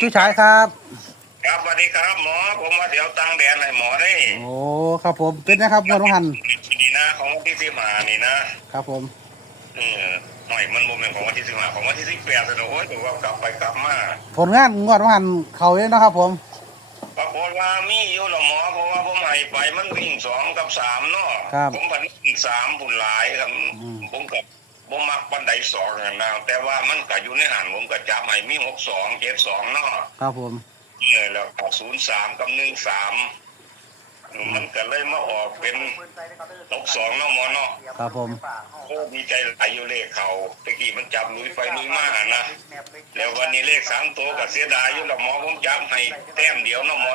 พี่ชายครับ ครับสวัสดีครับหมอ ผมมาเดี๋ยวตังแดนให้หมอได้โอ้ครับผมเป็นนะครับงวดวันหันนี่นะของวันที่สิบห้านี่นะครับผมเออหน่อยมันโมเมนต์ของวันที่สิบห้าของวันที่สิบแปดแต่โอ้ยถือว่ากลับไปกลับมาผลงานงวดวันหันเขาเลยนะครับผมปรากฏว่ามีอยู่หรอหมอเพราะว่าผมให้ไปมันวิ่งสองกับสามเนาะครับผมพันวิ่งสามผุนหลายครับอืมผมกับ ผมมักปันไดสองนะนะแต่ว่ามันก็อยู่ในหันผมก็จับให้มีหกสองเจ็ดสองเนาะครับผมเนี่ยแล้วก็ศูนย์สามกับหนึ่งสามมันก็เลยมาออกเป็นลกสองเนาะหมอเนาะครับผมโอ้ดีใจหลายอยู่เลขเขาตะกี้มันจับลุยไปลุยมานะแล้ววันนี้เลขสามตัวก็เสียดายอยู่แล้วหมอผมจับให้แต้มเดียวเนาะหมอ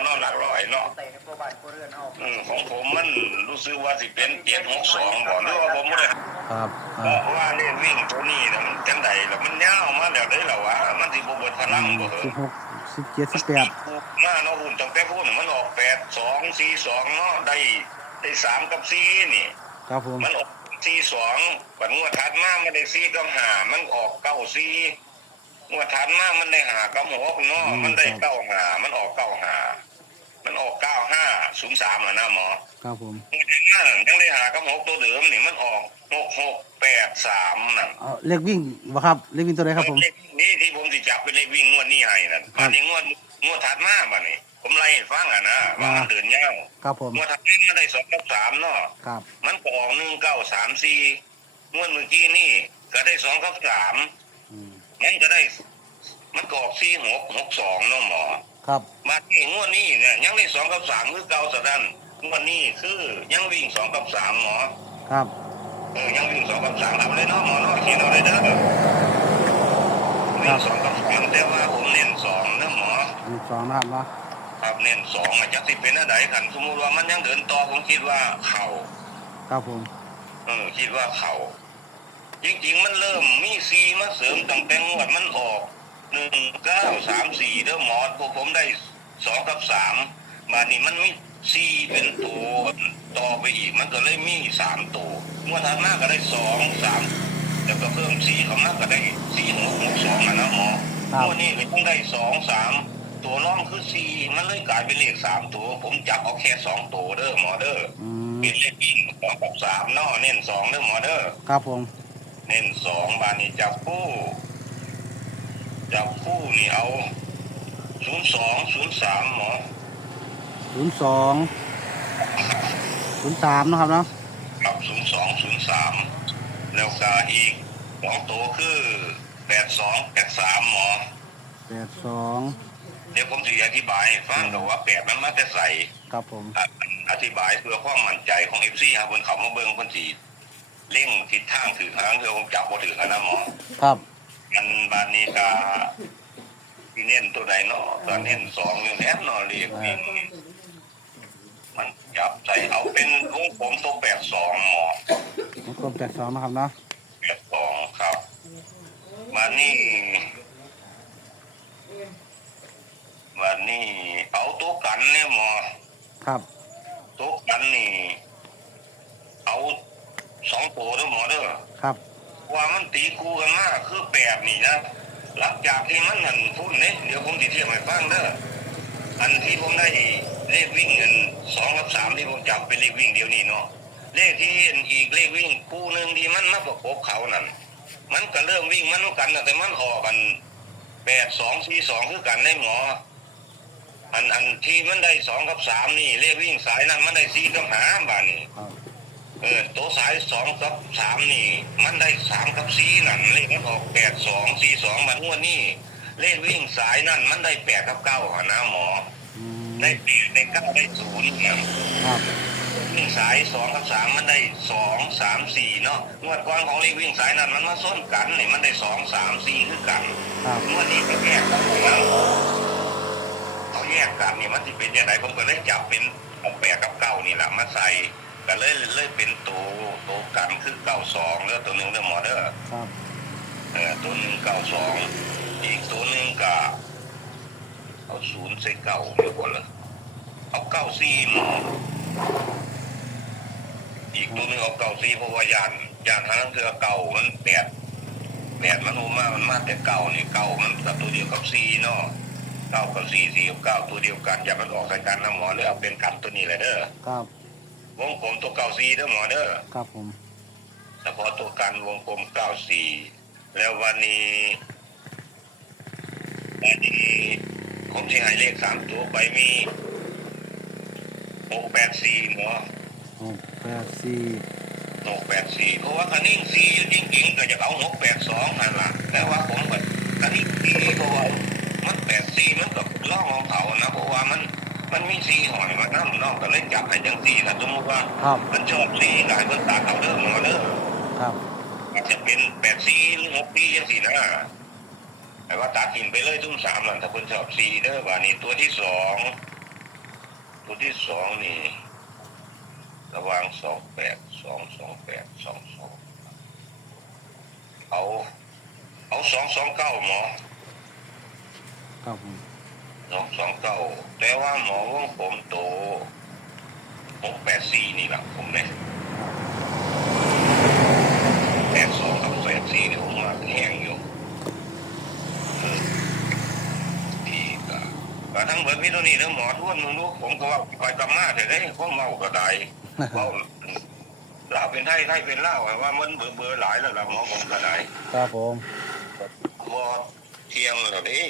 เนาะหลักร้อยเนาะอืมของผมมันรู้สึกว่าสิเป็นเจ็ดหกสองบอกหรือว่าผมไม่ได้ครับเพราะว่าเลขวิ่งตัวนี้นะมันจังไดแล้วมันยาวมาแล้วได้แล้ววะมันสิบ่เบิดพลังบ่เหรสิอบหกสิบเจ็ดสิบแปดมาเนาะหุ่นตั้งแต่พูดมันออกแปดสองสี่สองเนาะได้ได้สามกับสี่นี่ ครับผมมันออกสี่สองปันงวดถัดมามันได้สี่กับห้ามันออกเก้าสี่งวดถัดมามันได้ห้ากับหกเนาะมันได้เก้าห้ามันออกเก้าห้า มันออกเก้าห้าศูนย์สามอะนะหมอครับผมงวดถัดมายังได้ห้ากับหกตัวเดิมนี่มันออกหกหกแปดสามนั่นเอาเลขวิ่งบ่ครับเลขวิ่งตัวไหนครับผม เลขนี่ที่ผมสิจับเป็นเลขวิ่งงวดนี้ให้นั่นครับ อันนี้งวดงวดถัดมาบ่นี่ผมไล่ให้ฟังอะนะว่ามันเดินยาวครับผมงวดถัดมามันได้สองกับสามเนาะครับมันก็ออกหนึ่งเก้าสามสี่งวดเมื่อกี้นี่ก็ได้สองกับสามอืมมันก็ได้ มันก็ออกสี่หกหกสองเนาะหมอ ครับมาที่งวดนี้เนี่ยยังได้สองกับสามคือเก่าสะดันงวดนี้คือยังวิ่งสองกับสามหมอครับเออยังวิ่งสองกับสามทำเลยเนาะหมอเนาะคิดเอาเลยเด้อวิ่งสองกับสามแต่ว่าผมเน้นสองเนาะหมออันนี้สองนะครับเนาะครับเน้นสองอาจจะสิเป็นอะไรกันสมมติว่ามันยังเดินต่อผมคิดว่าเข่าครับผมเออคิดว่าเข่าจริงๆมันเริ่มมีซีมาเสริมตั้งแต่งวดมันออก หนึ่งเก้าสามสี่เด้อหมอพวกผมได้สองกับสามมานี่มันมีซีเป็นตัวต่อไปอีกมันก็เลยมีสามตัวงวดถัดมาก็ได้สองสามแล้วก็เพิ่มซีเข้ามาก็ได้สี่หกหกสองอะนะหมอครับงวดนี้ก็ต้องได้สองสามตัวร่องคือสี่มันเลยกลายเป็นเลขสามตัว ผมจับเอาแค่สองตัวเด้อหมอเด้ออืมเป็นเลขวิ่งสองกับสามเนาะเน้นสองเด้อหมอเด้อครับผม เน้นสองบานนี้จับคู่ จับคู่นี่เอาศูนย์สองศูนย์สามหมอศูนย์สองศูนย์สามนะครับเนาะกับศูนย์สองศูนย์สามแล้วก็อีกสองตัวคือแปดสองแปดสามหมอแปดสองเดี๋ยวผมจะอธิบายให้ฟังแต่ว่าแปดมันมาแต่ใส่ครับผมอะอธิบายเพื่อความมั่นใจของเอฟซีครับบนเขามาเบิ้งคนสีเร่งทิศทางถือหางเพื่อผมจับบ่ถือกันนะหมอครับ มันบานนี้ก็ที่เน้นตัวใดเนาะตอนเน้นสองอยู่แล้วเนาะเรียกวิ่งมันจับใส่เอาเป็นวงผมตัวแปดสองหมอมันกลมแปดสองนะครับเนาะแปดสองครับวันนี้วันนี้เอาตัวกันเนี่ยหมอครับตัวกันนี่ เอาสองตัวเด้อหมอเด้อครับว่ามัน ตีคู่กันมากคือแปดนี่นะหลังจากที่มันนั่นพุ่นเนี่ยเดี๋ยวผมติเทียบให้ฟังเด้ออันที่ผมได้เลขวิ่งเงินสองกับสามที่ผมจับเป็นเลขวิ่งเดียวนี้เนาะเลขที่เห็นอีกเลขวิ่งคู่หนึ่งที่มันมาประกบเขานั่นมันก็เริ่มวิ่งมันกันแต่มันออกกันแปดสองสี่สองคือกันได้หมออันอันที่มันได้สองกับสามนี่เลขวิ่งสายนั้นมันได้สี่กับหาบาทนี่ เออตัวสายสองกับสามนี่ มันได้สามกับสี่นั่นเลขมันออกแปดสองสี่สองมันงวดนี่เลขวิ่งสายนั่นมันได้แปดกับเก้าหานะหมอ อืมได้แปดได้เก้าได้ศูนย์เนี่ย ครับวิ่งสายสองกับสามมันได้สองสามสี่เนาะงวดก่อนของเลขวิ่งสายนั่นมันมาส้นกันนี่มันได้สองสามสี่คือกันครับงวดนี้ก็แยกกันนะเขาแยกกันนี่มันจะเป็นยังไงผมก็เลยจับเป็นเอาแปดกับเก้านี่แหละมาใส่ ก็เลยเลยเป็นตัวตัวกันคือเก้าสองแล้วตัวหนึ่งเรื่องหมอเด้อครับเออตัวหนึ่งเก้าสองอีกตัวหนึ่งก็เอาศูนย์ใส่เก้าเดี๋ยวก่อนเลยเอาเก้าสี่หมออีกตัวหนึ่งเอาเก้าสี่เพราะว่ายานยานทางนั้นคือเก่ามันแปดแปดมันโอมามันมาแต่เก่านี่เก่ามันกับตัวเดียวกับสี่เนาะเก้ากับสี่สี่กับเก้าตัวเดียวกันอย่ามันออกใส่กันนะหมอเลือกเป็นกันตัวนี้เลยเด้อครับ วงกลมตัวเก้าสี่เด้อหมอเด้อครับผมเฉพาะตัวกันวงกลมเก้าสี่แล้ววันนี้วันนี้ผมที่ให้เลขสามตัวไปมีหกแปดสี่หมอหกแปดสี่หกแปดสี่เพราะว่าคันนิ่งสี่จริงๆก็จะเอาหกแปดสองนั่นล่ะแต่ว่าผมก็คันนิ่งสี่เพราะว่า มันมีสี่หอยมานั่งนอกก็เลยจับให้จังสี่ถ้าสมมติว่าครับมันชอบสี่กายเพิ่นตาเขาเด้อหมอเด้อครับอาจจะเป็นแปดสี่หรือหกสี่จังสี่นะแต่ว่าตัดทิ้งไปเลยทุ่มสามนั่นถ้าเพิ่นชอบสี่เด้อว่านี่ตัวที่สองตัวที่สองนี่ ระหว่างสองแปดสองสองแปดสองสองเอา เอาสองสองเก้าหมอครับผมส องสองเก้าแต่ว่าหมอวงผมโตหกแปดสี่นี่แหละผมเนี่ยแปดสองกับแปดสี่นี่ผมมาแห้งอยู่เออดีก็ก็ทั้งเบิดมิตรนี่ทั้งหมอทุกคนมึงรู้ผมก็ว่าไปกำมาแต่ได้ผมเมาก็ได้เว่าลาวเป็นไทยไทยเป็นลาวว่ามันเบื่อเบื่อหลายแล้วล่ะหมอผมก็ได้ครับผมบ่เที่ยงแล้วนี่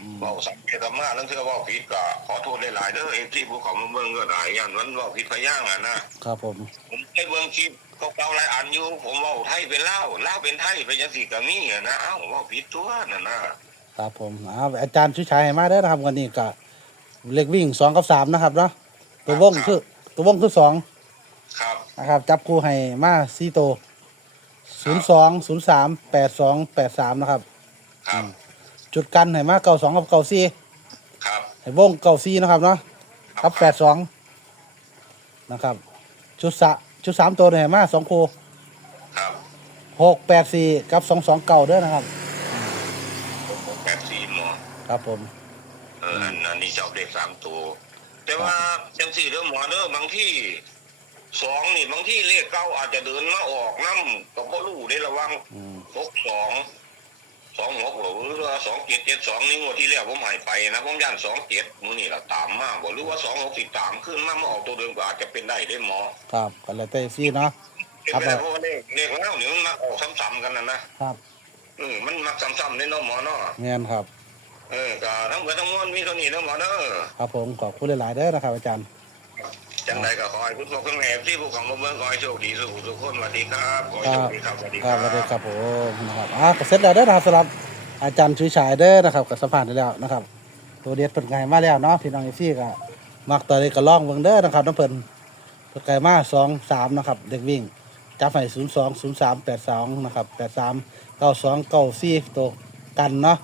อืมเว้าสังเกตมาแล้วเธอเว้าผิดก็ขอโทษหลายๆเด้อเอฟซีผู้เขามาเบิ่งก็ได้ย่านมันเว้าผิดพะย่างอะนะครับผม ผมได้เบิ่งคลิปเก่าๆหลายอันอยู่ผมเว้าไทยเป็นลาวลาวเป็นไทยเป็นจังซี่ก็มีอะนะเอ้าเว้าผิดตัวนั่นนะครับผมอ่าอาจารย์ชุชัยให้มาได้อนะครับวันนี้ก็เล็กวิ่งสองกับสามนะครับเนาะตัววงคือตัววงคือสองครับนะครับ จับคู่ให้มาสี่ตัวศูนย์สองศูนย์สามแปดสองแปดสามนะครับครับ จุดกันให้มาเก้าสองกับเก้าสี่ครับให้วงเก้าสี่นะครับเนาะกับแปดสองนะครับ ชุดสะชุดสามตัวเนี่ยให้มาสองคู่ครับหกแปดสี่กับสองสองเก้าเด้อนะครับแปดสี่หมอครับผมเอออันอันนี้ชอบเลขสามตัว แต่ว่าจังสี่เด้อหมอเด้อบางที่สองนี่บางที่เลขเก้าอาจจะเดินมาออกน้ำก็บ่รู้ได้ระวังอืมหกสอง สองหกหรือว่าสองเจ็ดเจ็ดสองนี่งวดที่แล้วผมใหายไปนะผมย่านสองเจ็ดมูนี่ละตามมาบ่หรือว่าสองหกสิตามขึ้นมามาออกตัวเดิมก็อาจจะเป็นได้ได้หมอครับก็เลยเต้ซี่เนาะเป็นครับไปได้เพราะว่าเลขเลขแล้วเนี่ยมันมักออกซ้ำๆกันนะนะครับอืมมันมักซ้ำๆในเน้องหมอเนาะเงี้ยครับ เออก็ทั้งหมดทั้งมวลมีเท่านี้เด้อหมอเด้อครับผมขอบคุณหลายๆเด้อนะครับอาจารย์ จังใดก็ขอให้คุณพ่อคุณแม่ที่ผู้ของมาเมืองขอให้โชคดีสุขทุกคนสวัสดีครับขอให้โชคดีครับสวัสดีคครัรับบสวัสดีครับผมนะครับอ่าก็เสร็จแล้วเด้อนะครับสำหรับอาจารย์ชุยฉายเด้อนะครับก็สัมผัสได้แล้วนะครับ ตัวเด็ดเป็นไงมาแล้วเนาะพี่น้องเอฟี่ก็มักตัวเด็กก็ล่องเบิ่งเด้อนะครับน้องเพิ่นเพิ่นไก่มาสองสามนะครับ เด็กวิ่งจับให้ศูนย์สองศูนย์สามแปดสองนะครับแปดสามเก้าสองเก้าสี่ตัวกันเนาะ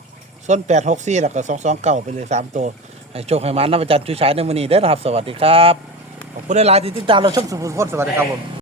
ส่วนแปดหกสี่แล้วก็สองสองเก้าไปเลยสามตัวให้โชคให้มันนะอาจารย์ชุยฉายในวันนี้เด้อนะครับ สวัสดีครับ ขอบคุณหลาย